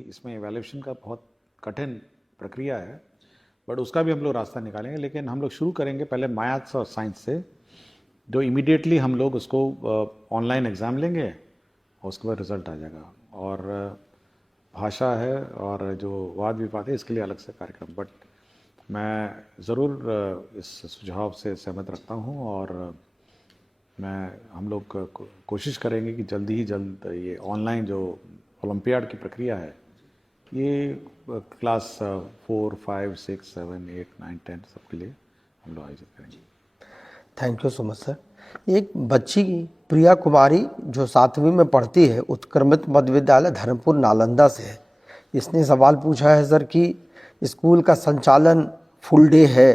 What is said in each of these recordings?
इसमें इवैल्यूएशन का बहुत कठिन प्रक्रिया है, बट उसका भी हम लोग रास्ता निकालेंगे। लेकिन हम लोग शुरू करेंगे पहले मैथ्स और साइंस से, जो इमीडिएटली हम लोग उसको ऑनलाइन एग्ज़ाम लेंगे और उसके बाद रिज़ल्ट आ जाएगा। और भाषा है और जो वाद विवाद है इसके लिए अलग से कार्यक्रम, बट मैं ज़रूर इस सुझाव से सहमत रखता हूँ और हम लोग कोशिश करेंगे कि जल्दी ही जल्द ये ऑनलाइन जो ओलंपियाड की प्रक्रिया है ये क्लास 4, 5, 6, 7, 8, 9, 10 सबके लिए हम लोग आयोजित करेंगे। Thank you so much sir. एक बच्ची प्रिया कुमारी जो 7वीं में पढ़ती है, उत्क्रमित मध्य विद्यालय धर्मपुर नालंदा से है। इसने सवाल पूछा है सर कि स्कूल का संचालन फुल डे है,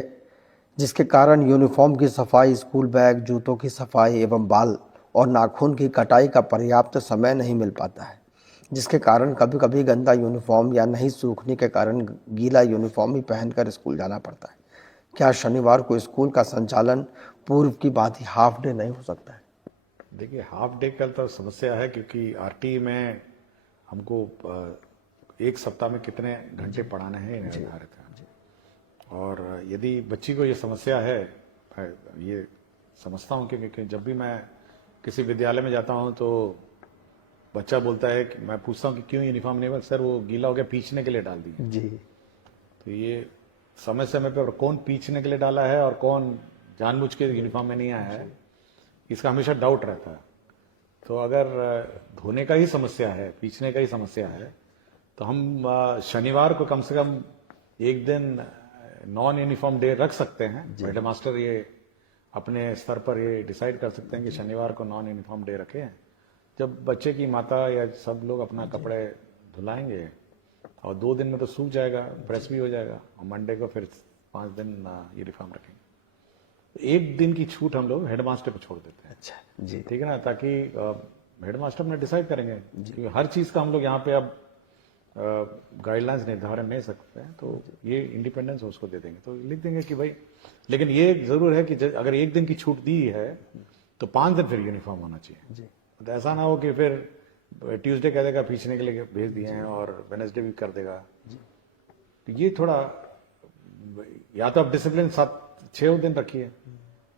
जिसके कारण यूनिफॉर्म की सफाई, स्कूल बैग, जूतों की सफाई एवं बाल और नाखून की कटाई का पर्याप्त समय नहीं मिल पाता है, जिसके कारण कभी कभी गंदा यूनिफॉर्म या नहीं सूखने के कारण गीला यूनिफॉर्म ही पहनकर स्कूल जाना पड़ता है। क्या शनिवार को स्कूल का संचालन पूर्व की बात ही हाफ डे नहीं हो सकता है? देखिए, हाफ डे का तो समस्या है, क्योंकि आरटी में हमको एक सप्ताह में कितने घंटे पढ़ाने हैं निर्धारित है। और यदि बच्ची को ये समस्या है, ये समझता हूँ, क्योंकि जब भी मैं किसी विद्यालय में जाता हूँ तो बच्चा बोलता है कि मैं पूछता हूँ कि क्यों यूनिफॉर्म नहीं, सर वो गीला हो गया, पीछने के लिए डाल दिया जी। तो ये समय समय पर कौन पीछने के लिए डाला है और कौन जानबूझ के यूनिफॉर्म में नहीं आया है, इसका हमेशा डाउट रहता है। तो अगर धोने का ही समस्या है, पीछने का ही समस्या है, तो हम शनिवार को कम से कम एक दिन नॉन यूनिफॉर्म डे रख सकते हैं। हेड मास्टर ये अपने स्तर पर ये डिसाइड कर सकते हैं कि शनिवार को नॉन यूनिफॉर्म डे रखें, जब बच्चे की माता या सब लोग अपना कपड़े धुलाएंगे और 2 दिन में तो सूख जाएगा, प्रेस भी हो जाएगा, और मंडे को फिर 5 दिन यूनिफॉर्म रखेंगे। 1 दिन की छूट हम लोग हेडमास्टर को छोड़ देते हैं। अच्छा जी, ठीक है ना, ताकि हेडमास्टर अपना डिसाइड करेंगे, क्योंकि हर चीज का हम लोग यहाँ पे अब गाइडलाइंस निर्धारण नहीं सकते हैं, तो ये इंडिपेंडेंस उसको दे देंगे, तो लिख देंगे कि भाई, लेकिन ये जरूर है कि अगर 1 दिन की छूट दी है तो 5 दिन फिर यूनिफॉर्म होना चाहिए जी। तो ऐसा ना हो कि फिर ट्यूसडे कह देगा पीछने के लिए भेज दिए हैं और वेडनेसडे भी कर देगा। तो ये थोड़ा, या तो आप डिसिप्लिन 7-6 दिन रखिए,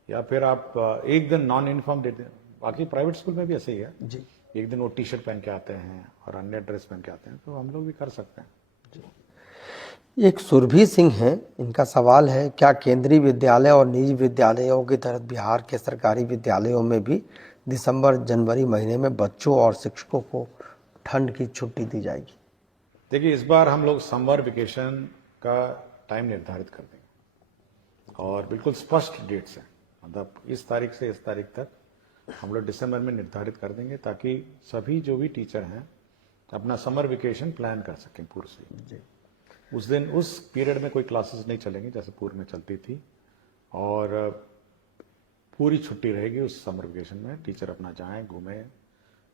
या फिर आप 1 दिन नॉन यूनिफॉर्म दे दें। बाकी प्राइवेट स्कूल में भी ऐसे ही है जी, 1 दिन वो टी शर्ट पहन के आते हैं और अन्य ड्रेस पहन के आते हैं, तो हम लोग भी कर सकते हैं जी। एक सुरभि सिंह है, इनका सवाल है, क्या केंद्रीय विद्यालय और निजी विद्यालयों की तरह बिहार के सरकारी विद्यालयों में भी दिसंबर जनवरी महीने में बच्चों और शिक्षकों को ठंड की छुट्टी दी जाएगी? देखिए, इस बार हम लोग समर वेकेशन का टाइम निर्धारित कर देंगे और बिल्कुल स्पष्ट डेट्स हैं, मतलब इस तारीख से इस तारीख तक हम लोग दिसंबर में निर्धारित कर देंगे, ताकि सभी जो भी टीचर हैं अपना समर वेकेशन प्लान कर सकें पूर्व से। उस दिन उस पीरियड में कोई क्लासेस नहीं चलेंगी जैसे पूर्व में चलती थी, और पूरी छुट्टी रहेगी उस समर वेकेशन में। टीचर अपना जाएं, घूमें,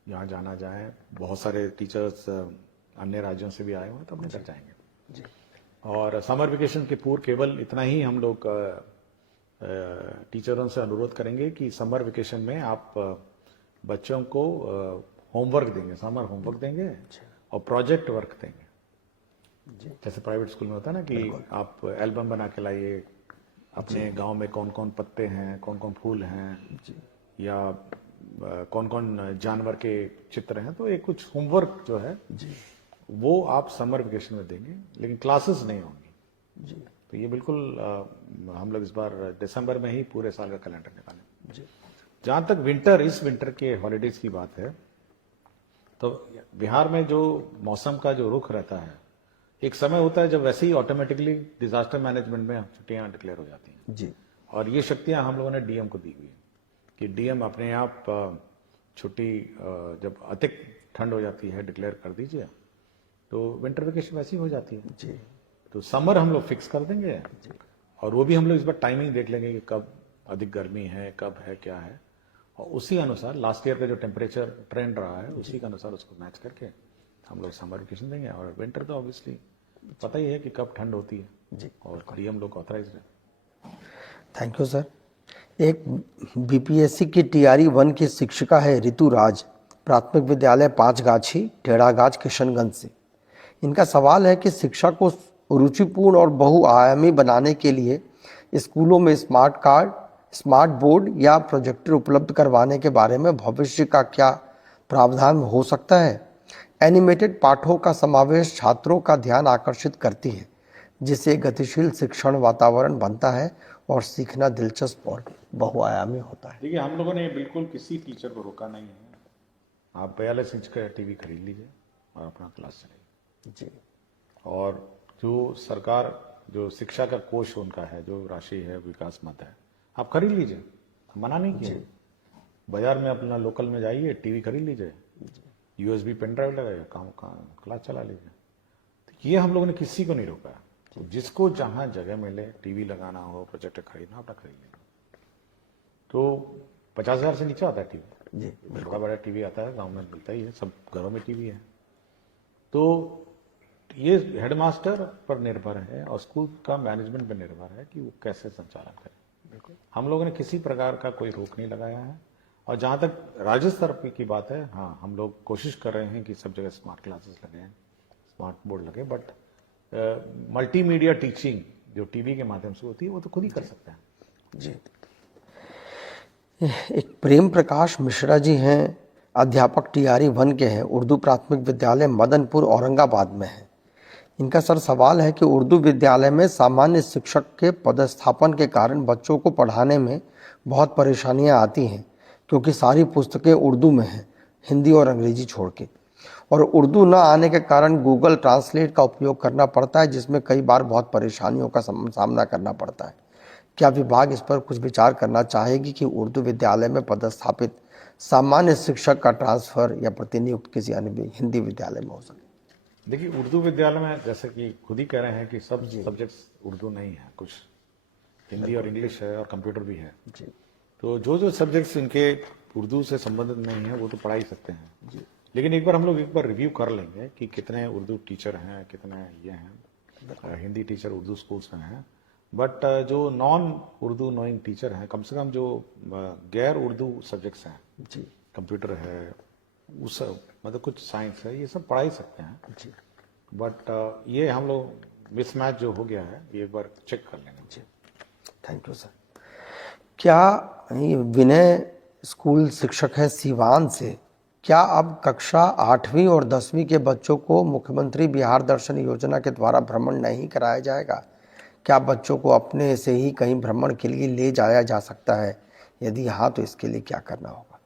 जहाँ जाना जाएं। बहुत सारे टीचर्स अन्य राज्यों से भी आए हुए हैं, तो अपने घर जाएंगे जी। और समर वेकेशन के पूर्व केवल इतना ही हम लोग टीचरों से अनुरोध करेंगे कि समर वेकेशन में आप बच्चों को होमवर्क देंगे, समर होमवर्क देंगे और प्रोजेक्ट वर्क देंगे। जैसे प्राइवेट स्कूल में होता है ना कि आप एल्बम बना के लाइए, अपने गांव में कौन कौन पत्ते हैं, कौन कौन फूल हैं या कौन कौन जानवर के चित्र हैं, तो एक कुछ होमवर्क जो है वो आप समर वेकेशन में देंगे, लेकिन क्लासेस नहीं होंगी जी। तो ये बिल्कुल हम लोग इस बार दिसंबर में ही पूरे साल का कैलेंडर निकालें जी। जहां तक इस विंटर के हॉलीडेज की बात है, तो बिहार में जो मौसम का जो रुख रहता है, एक समय होता है जब वैसे ही ऑटोमेटिकली डिजास्टर मैनेजमेंट में छुट्टियां डिक्लेयर हो जाती हैं जी। और ये शक्तियां हम लोगों ने डीएम को दी हुई है कि डीएम अपने आप छुट्टी जब अधिक ठंड हो जाती है डिक्लेयर कर दीजिए, तो विंटर वेकेशन वैसी हो जाती है जी। तो समर हम लोग फिक्स कर देंगे जी। और वो भी हम लोग इस बार टाइमिंग देख लेंगे कि कब अधिक गर्मी है, कब है, क्या है, और उसी अनुसार लास्ट ईयर का जो टेम्परेचर ट्रेंड रहा है उसी के अनुसार उसको मैच करके हम लोग समर वेकेशन देंगे। और विंटर तो ऑब्वियसली पता ही है कि कब ठंड होती है जी, और डीएम लोग ऑथराइज है। Thank you sir. एक बीपीएससी की टीआरई 1 की शिक्षिका है ऋतु राज, प्राथमिक विद्यालय 5 गाछी टेढ़ागाछ किशनगंज से। इनका सवाल है कि शिक्षा को रुचिपूर्ण और बहुआयामी बनाने के लिए स्कूलों में स्मार्ट कार्ड, स्मार्ट बोर्ड या प्रोजेक्टर उपलब्ध करवाने के बारे में भविष्य का क्या प्रावधान हो सकता है। एनिमेटेड पाठों का समावेश छात्रों का ध्यान आकर्षित करती है, जिससे गतिशील शिक्षण वातावरण बनता है और सीखना दिलचस्प और बहुआयामी होता है। देखिए, हम लोगों ने बिल्कुल किसी टीचर को रोका नहीं है। आप 42 इंच का टीवी खरीद लीजिए और अपना क्लास चलाइए जी। और जो सरकार जो शिक्षा का कोष उनका है, जो राशि है, विकास मद है, आप खरीद लीजिए, मना नहीं किया। बाजार में अपना लोकल में जाइए, टीवी खरीद लीजिए, USB पेन ड्राइव लगाइए, काम क्लास चला लीजिए। तो ये हम लोगों ने किसी को नहीं रोका। तो जिसको जहां जगह मिले, टीवी लगाना हो, प्रोजेक्टर खरीदना, अपना खरीद लेना। तो 50,000 से नीचे आता है टीवी जी, बड़ा बड़ा टीवी आता है, गांव में मिलता ही है, सब घरों में टीवी है। तो ये हेडमास्टर पर निर्भर है और स्कूल का मैनेजमेंट पर निर्भर है कि वो कैसे संचालन करे। हम लोगों ने किसी प्रकार का कोई रोक नहीं लगाया है। और जहां तक राज्य स्तर की बात है, हाँ, हम लोग कोशिश कर रहे हैं कि सब जगह स्मार्ट क्लासेस लगे, स्मार्ट बोर्ड लगे, बट मल्टीमीडिया टीचिंग जो टीवी के माध्यम से होती है वो तो खुद ही कर सकते हैं। जी। एक प्रेम प्रकाश मिश्रा जी हैं, अध्यापक TRE 1 के हैं, उर्दू प्राथमिक विद्यालय मदनपुर औरंगाबाद में है। इनका सर सवाल है कि उर्दू विद्यालय में सामान्य शिक्षक के पदस्थापन के कारण बच्चों को पढ़ाने में बहुत परेशानियां आती हैं, क्योंकि सारी पुस्तकें उर्दू में हैं, हिंदी और अंग्रेजी छोड़ के, और उर्दू न आने के कारण गूगल ट्रांसलेट का उपयोग करना पड़ता है, जिसमें कई बार बहुत परेशानियों का सामना करना पड़ता है। क्या विभाग इस पर कुछ विचार करना चाहेगी कि उर्दू विद्यालय में पदस्थापित सामान्य शिक्षक का ट्रांसफर या प्रतिनियुक्त किसी अन्य हिंदी विद्यालय में हो सके? देखिए, उर्दू विद्यालय में जैसे कि खुद ही कह रहे हैं कि सब सब्जेक्ट्स उर्दू नहीं है, कुछ हिंदी और इंग्लिश है और कंप्यूटर भी है जी। तो जो सब्जेक्ट्स इनके उर्दू से संबंधित नहीं है वो तो पढ़ा ही सकते हैं जी। लेकिन एक बार रिव्यू कर लेंगे कि कितने उर्दू टीचर हैं, कितने ये हैं, हिंदी टीचर उर्दू स्कूल्स में हैं, बट जो नॉन उर्दू नोइंग टीचर हैं, कम से कम जो गैर उर्दू सब्जेक्ट्स हैं जी, कंप्यूटर है, उस मतलब कुछ साइंस है, ये सब पढ़ा ही सकते हैं जी। बट ये हम लोग मिसमैच जो हो गया है ये एक बार चेक कर लेंगे जी। Thank you sir. क्या ये विनय स्कूल शिक्षक है सीवान से, क्या अब कक्षा 8वीं और 10वीं के बच्चों को मुख्यमंत्री बिहार दर्शन योजना के द्वारा भ्रमण नहीं कराया जाएगा? क्या बच्चों को अपने से ही कहीं भ्रमण के लिए ले जाया जा सकता है? यदि हाँ, तो इसके लिए क्या करना होगा?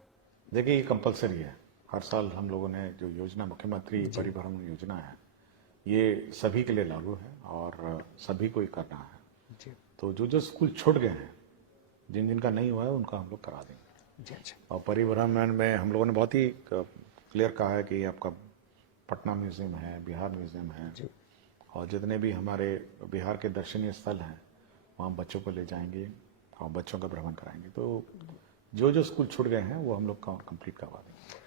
देखिए, ये कंपलसरी है। हर साल हम लोगों ने जो योजना मुख्यमंत्री परिभ्रमण योजना है, ये सभी के लिए लागू है और सभी को ही करना है जी। तो जो स्कूल छूट गए हैं, जिनका नहीं हुआ है, उनका हम लोग करा देंगे जी। अच्छा। और परिभ्रमण में हम लोगों ने बहुत ही क्लियर कहा है कि आपका पटना म्यूजियम है, बिहार म्यूजियम है जी, और जितने भी हमारे बिहार के दर्शनीय स्थल हैं वहाँ बच्चों को ले जाएंगे और बच्चों का भ्रमण कराएंगे। तो जो स्कूल छूट गए हैं वो हम लोग कंप्लीट करवा देंगे।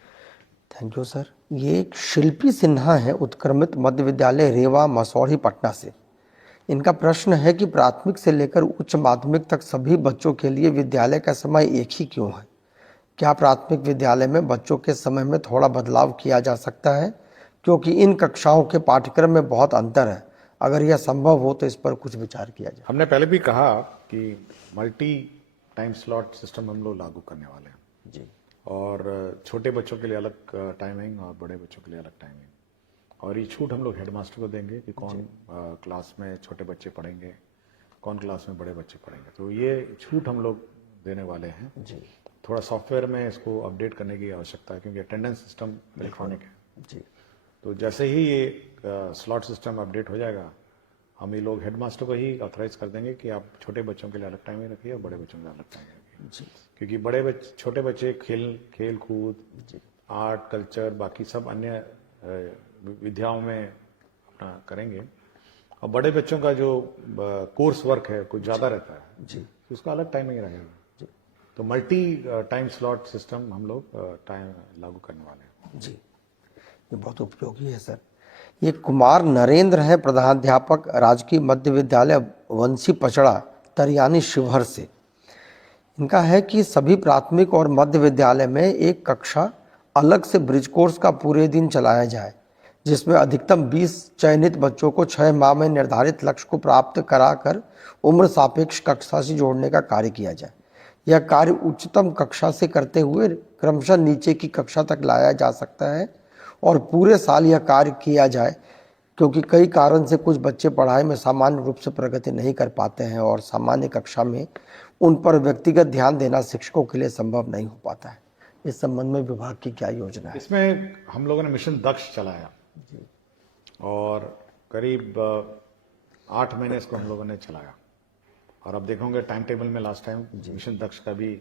Thank you sir. ये एक शिल्पी सिन्हा है, उत्क्रमित मध्य विद्यालय रेवा मसौढ़ी पटना से। इनका प्रश्न है कि प्राथमिक से लेकर उच्च माध्यमिक तक सभी बच्चों के लिए विद्यालय का समय एक ही क्यों है? क्या प्राथमिक विद्यालय में बच्चों के समय में थोड़ा बदलाव किया जा सकता है, क्योंकि इन कक्षाओं के पाठ्यक्रम में बहुत अंतर है? अगर यह संभव हो तो इस पर कुछ विचार किया जाए। हमने पहले भी कहा कि मल्टी टाइम स्लॉट सिस्टम हम लोग लागू करने वाले हैं जी, और छोटे बच्चों के लिए अलग टाइमिंग और बड़े बच्चों के लिए अलग टाइमिंग, और ये छूट हम लोग हेडमास्टर को देंगे कि कौन क्लास में छोटे बच्चे पढ़ेंगे, कौन क्लास में बड़े बच्चे पढ़ेंगे। तो ये छूट हम लोग देने वाले हैं जी। थोड़ा सॉफ्टवेयर में इसको अपडेट करने की आवश्यकता है, क्योंकि अटेंडेंस सिस्टम इलेक्ट्रॉनिक है जी। तो जैसे ही ये स्लॉट सिस्टम अपडेट हो जाएगा, हम ये लोग हेडमास्टर को ही ऑथराइज कर देंगे कि आप छोटे बच्चों के लिए अलग टाइमिंग रखिए और बड़े बच्चों के लिए अलग टाइमिंग रखिए जी। क्योंकि छोटे बच्चे खेल कूद, आर्ट, कल्चर, बाकी सब अन्य विद्याओं में अपना करेंगे, और बड़े बच्चों का जो कोर्स वर्क है कुछ ज़्यादा रहता है जी, तो उसका अलग टाइमिंग रहेगा जी। तो मल्टी टाइम स्लॉट सिस्टम हम लोग टाइम लागू करने वाले हैं जी। ये बहुत उपयोगी है सर। ये कुमार नरेंद्र है, प्रधानाध्यापक राजकीय मध्य विद्यालय वंशी पचड़ा तरियानी शिवहर से। इनका है कि सभी प्राथमिक और मध्य विद्यालय में एक कक्षा अलग से ब्रिज कोर्स का पूरे दिन चलाया जाए, जिसमें अधिकतम 20 चयनित बच्चों को 6 माह में निर्धारित लक्ष्य को प्राप्त कराकर उम्र सापेक्ष कक्षा से जोड़ने का कार्य किया जाए। यह कार्य उच्चतम कक्षा से करते हुए क्रमशः नीचे की कक्षा तक लाया जा सकता है और पूरे साल यह कार्य किया जाए, क्योंकि कई कारण से कुछ बच्चे पढ़ाई में सामान्य रूप से प्रगति नहीं कर पाते हैं और सामान्य कक्षा में उन पर व्यक्तिगत ध्यान देना शिक्षकों के लिए संभव नहीं हो पाता है। इस संबंध में विभाग की क्या योजना है? इसमें हम लोगों ने मिशन दक्ष चलाया और करीब 8 महीने इसको हम लोगों ने चलाया और अब देखोगे टाइम टेबल में लास्ट टाइम मिशन दक्ष का भी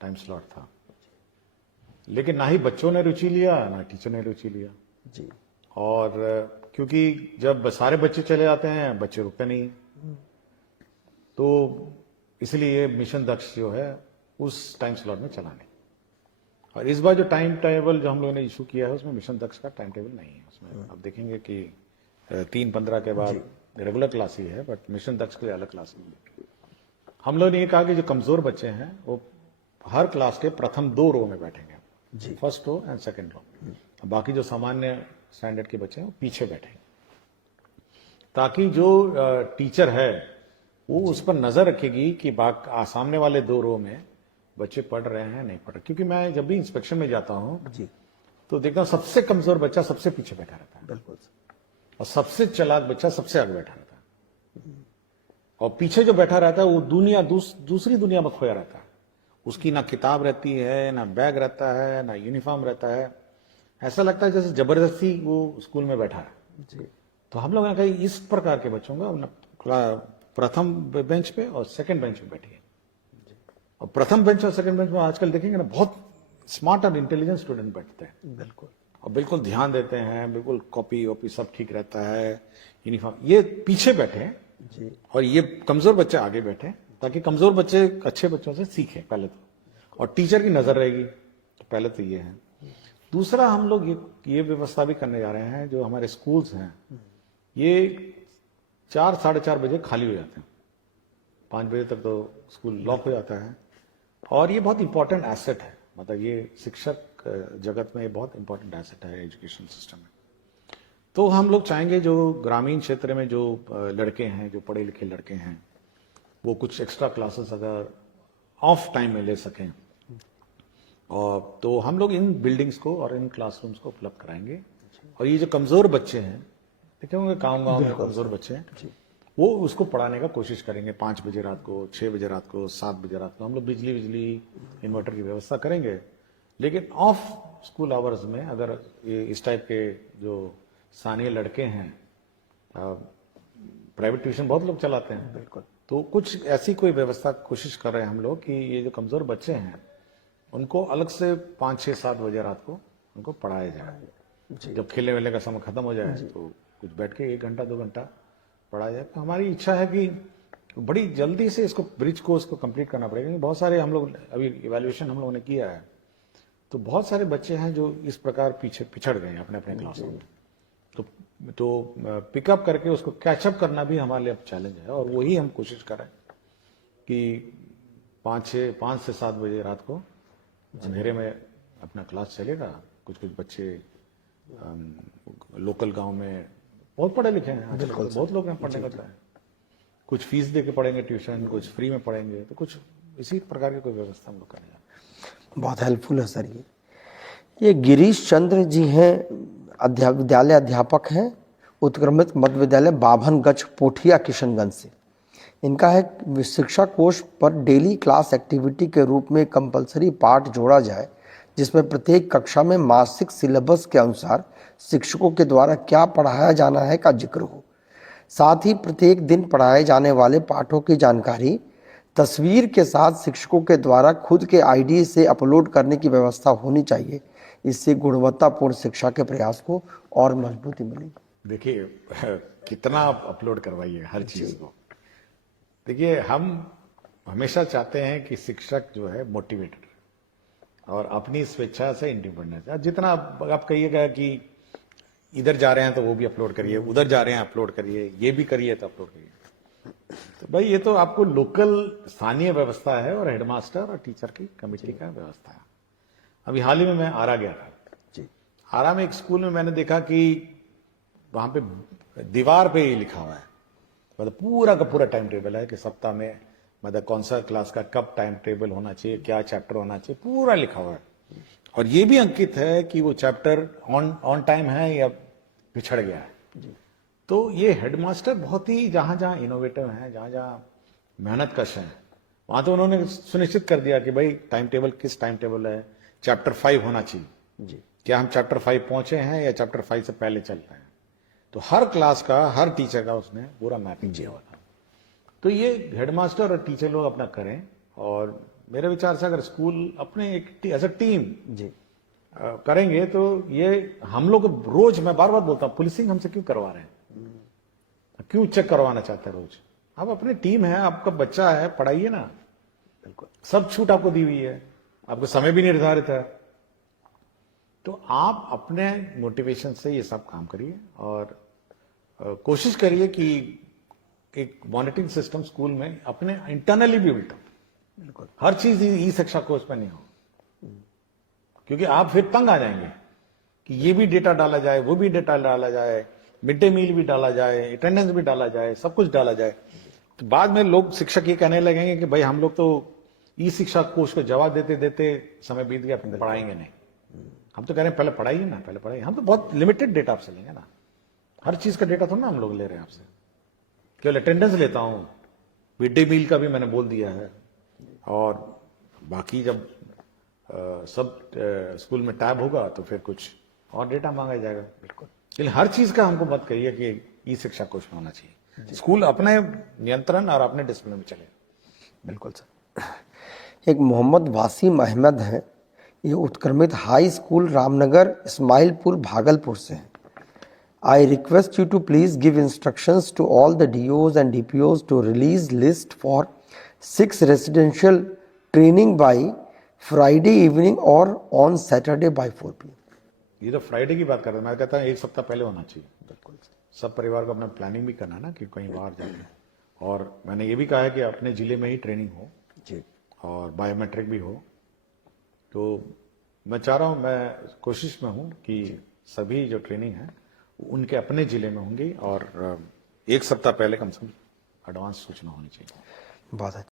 टाइम स्लॉट था, लेकिन ना ही बच्चों ने रुचि लिया ना टीचर ने रुचि लिया जी। और क्योंकि जब सारे बच्चे चले जाते हैं बच्चे रुकते नहीं, तो इसलिए मिशन दक्ष जो है उस टाइम स्लॉट में चलाने। और इस बार जो टाइम टेबल जो हम लोगों ने इशू किया है उसमें मिशन दक्ष का टाइम टेबल नहीं है। उसमें अब देखेंगे कि 3-15 के बाद रेगुलर क्लास ही है, बट मिशन दक्ष के लिए अलग क्लास है। हम लोगों ने ये कहा कि जो कमजोर बच्चे हैं वो हर क्लास के प्रथम 2 रो में बैठेंगे जी। First row and second row. बाकी जो सामान्य स्टैंडर्ड के बच्चे हैं वो पीछे बैठेंगे, ताकि जो टीचर है वो उस पर नजर रखेगी कि सामने वाले 2 रो में बच्चे पढ़ रहे हैं नहीं पढ़ रहे। क्योंकि मैं जब भी इंस्पेक्शन में जाता हूं जी तो देखता हूं सबसे कमजोर बच्चा सबसे पीछे बैठा रहता है बिल्कुल, और सबसे चालाक बच्चा सबसे आगे बैठा रहता है, और पीछे जो बैठा रहता है वो दूसरी दुनिया में खोया रहता है। उसकी ना किताब रहती है, ना बैग रहता है, ना यूनिफॉर्म रहता है। ऐसा लगता है जैसे जबरदस्ती वो स्कूल में बैठा है जी। तो हम लोगों ने कहा इस प्रकार के बच्चों का प्रथम बेंच पे और सेकंड बेंच पे बैठिए। और प्रथम बेंच और सेकंड बेंच में आजकल देखेंगे ना बहुत स्मार्ट और इंटेलिजेंट स्टूडेंट बैठते हैं बिल्कुल, और बिल्कुल ध्यान देते हैं, बिल्कुल कॉपी वॉपी सब ठीक रहता है, यूनिफॉर्म। ये पीछे बैठे जी। और ये कमजोर बच्चे आगे बैठे, ताकि कमजोर बच्चे अच्छे बच्चों से सीखें पहले तो, और टीचर की नजर रहेगी। तो पहले तो ये है। दूसरा हम लोग ये व्यवस्था भी करने जा रहे हैं, जो हमारे स्कूल्स हैं ये 4-4:30 बजे खाली हो जाते हैं, 5 बजे तक तो स्कूल लॉक हो जाता है। और ये बहुत इंपॉर्टेंट एसेट है, मतलब ये शिक्षक जगत में ये बहुत इंपॉर्टेंट एसेट है एजुकेशन सिस्टम में। तो हम लोग चाहेंगे जो ग्रामीण क्षेत्र में जो लड़के हैं, जो पढ़े लिखे लड़के हैं, वो कुछ एक्स्ट्रा क्लासेस अगर ऑफ टाइम में ले सकें, और तो हम लोग इन बिल्डिंग्स को और इन क्लासरूम्स को उपलब्ध कराएंगे। और ये जो कमजोर बच्चे हैं, देखे होंगे गाँव में कमजोर बच्चे हैं, वो उसको पढ़ाने का कोशिश करेंगे। 5 बजे रात को, 6 बजे रात को, 7 बजे रात को हम लोग बिजली इन्वर्टर की व्यवस्था करेंगे। लेकिन ऑफ स्कूल आवर्स में अगर ये इस टाइप के जो स्थानीय लड़के हैं, प्राइवेट ट्यूशन बहुत लोग चलाते हैं, बिल्कुल, तो कुछ ऐसी कोई व्यवस्था कोशिश कर रहे हैं हम लोग कि ये जो कमजोर बच्चे हैं उनको अलग से 5, 6, 7 बजे रात को उनको पढ़ाया जाए। जब खेलने वेलने का समय खत्म हो जाए तो कुछ बैठ के 1 घंटा 2 घंटा पढ़ा जाए। तो हमारी इच्छा है कि बड़ी जल्दी से इसको ब्रिज कोर्स को कंप्लीट करना पड़ेगा, क्योंकि बहुत सारे हम लोग अभी इवैल्यूएशन हम लोगों ने किया है, तो बहुत सारे बच्चे हैं जो इस प्रकार पीछे पिछड़ गए हैं अपने अपने क्लासों में। तो पिकअप करके उसको कैचअप करना भी हमारे लिए अब चैलेंज है, और वही हम कोशिश कर रहे हैं कि 5 से 7 बजे रात को अंधेरे में अपना क्लास चलेगा। कुछ बच्चे लोकल गांव में बहुत पढ़े लिखे हैं, आजकल तो बहुत लोग हैं पढ़ने का, कुछ फीस दे के पढ़ेंगे ट्यूशन, कुछ फ्री में पढ़ेंगे। तो कुछ इसी प्रकार की कोई व्यवस्था हम लोग करेंगे। बहुत हेल्पफुल है सर। ये गिरीश चंद्र जी हैं, विद्यालय अध्यापक हैं, उत्क्रमित मध्य विद्यालय बाभन गच्छ पोठिया किशनगंज से। इनका है शिक्षा कोष पर डेली क्लास एक्टिविटी के रूप में कंपलसरी पाठ जोड़ा जाए, जिसमें प्रत्येक कक्षा में मासिक सिलेबस के अनुसार शिक्षकों के द्वारा क्या पढ़ाया जाना है का जिक्र हो। साथ ही प्रत्येक दिन पढ़ाए जाने वाले पाठों की जानकारी तस्वीर के साथ शिक्षकों के द्वारा खुद के आईडी से अपलोड करने की व्यवस्था होनी चाहिए। इससे गुणवत्तापूर्ण शिक्षा के प्रयास को और मजबूती मिलेगी। देखिए कितना आप अपलोड करवाइए हर चीज को। देखिए हम हमेशा चाहते हैं कि शिक्षक जो है मोटिवेटेड और अपनी स्वेच्छा से इंडिपेंडेंस। जितना आप कहिएगा कि इधर जा रहे हैं तो वो भी अपलोड करिए, उधर जा रहे हैं अपलोड करिए, ये भी करिए तो अपलोड करिए, तो भाई ये तो आपको लोकल स्थानीय व्यवस्था है और हेडमास्टर और टीचर की कमेटी का व्यवस्था है। अभी हाल ही में मैं आरा गया था जी। आरा में एक स्कूल में मैंने देखा कि वहां पे दीवार पे ही लिखा हुआ है, मतलब पूरा का पूरा टाइम टेबल है कि सप्ताह में मतलब कौन सा क्लास का कब टाइम टेबल होना चाहिए, क्या चैप्टर होना चाहिए, पूरा लिखा हुआ है। और ये भी अंकित है कि वो चैप्टर ऑन टाइम है या पिछड़ गया है। तो ये हेडमास्टर बहुत ही जहां जहां इनोवेटिव हैं, जहां जहां मेहनत कश हैं, वहां तो उन्होंने सुनिश्चित कर दिया कि भाई टाइम टेबल किस टाइम टेबल है, चैप्टर 5 होना चाहिए जी, क्या हम चैप्टर 5 पहुंचे हैं या चैप्टर 5 से पहले चल रहे हैं। तो हर क्लास का, हर टीचर का उसने पूरा मैपिंग किया हुआ था। तो ये हेडमास्टर और टीचर लोग अपना करें, और मेरे विचार से अगर स्कूल अपने एक एज अ टीम जी करेंगे तो ये हम लोग रोज, मैं बार बार बोलता हूं, पुलिसिंग हमसे क्यों करवा रहे हैं, क्यों चेक करवाना चाहते हैं रोज। आप अपनी टीम है, आपका बच्चा है, पढ़ाइए ना, बिल्कुल सब छूट आपको दी हुई है, आपको समय भी निर्धारित है। तो आप अपने मोटिवेशन से ये सब काम करिए और कोशिश करिए कि एक मॉनिटरिंग सिस्टम स्कूल में अपने इंटरनली भी बिल्ट हो, बिल्कुल हर चीज ई शिक्षा कोर्स में नहीं हो, क्योंकि आप फिर तंग आ जाएंगे कि ये भी डेटा डाला जाए, वो भी डेटा डाला जाए, मिड डे मील भी डाला जाए, अटेंडेंस भी डाला जाए, सब कुछ डाला जाए। तो बाद में लोग, शिक्षक ये कहने लगेंगे कि भाई हम लोग तो ई शिक्षा कोर्स को जवाब देते देते समय बीत गया, पढ़ाएंगे नहीं। हम तो कह रहे हैं पहले पढ़ाइए ना, पहले पढ़ाइए। हम तो बहुत लिमिटेड डेटा आपसे लेंगे ना, हर चीज का डेटा थोड़ा ना हम लोग ले रहे हैं आपसे, केवल अटेंडेंस लेता हूं, मिड डे मील का भी मैंने बोल दिया है, और बाकी जब सब स्कूल में टैब होगा तो फिर कुछ और डेटा मांगा जाएगा। बिल्कुल, लेकिन हर चीज का हमको मत कहिए कि ई शिक्षा कोर्स में होना चाहिए। स्कूल अपने नियंत्रण और अपने डिसिप्लिन में चले। बिल्कुल सर। एक मोहम्मद वासीम अहमद हैं, ये उत्क्रमित हाई स्कूल रामनगर इस्माइलपुर भागलपुर से हैं। I request you to please give instructions to all the DOs and DPOs to release list for 6 residential training by Friday evening और ऑन सैटरडे बाई 4 PM। ये तो फ्राइडे की बात कर रहे हैं, मैं कहता हूँ एक सप्ताह पहले होना चाहिए। बिल्कुल, सब परिवार को अपना प्लानिंग भी करना है ना कि कहीं बाहर जाए। और मैंने ये भी कहा है कि अपने जिले में ही ट्रेनिंग हो जी, और बायोमेट्रिक भी हो। तो मैं चाह रहा हूँ, मैं कोशिश में हूँ कि सभी जो ट्रेनिंग है उनके अपने जिले में होंगी, और एक सप्ताह पहले कम से कम एडवांस सूचना होनी चाहिए। बहुत अच्छा।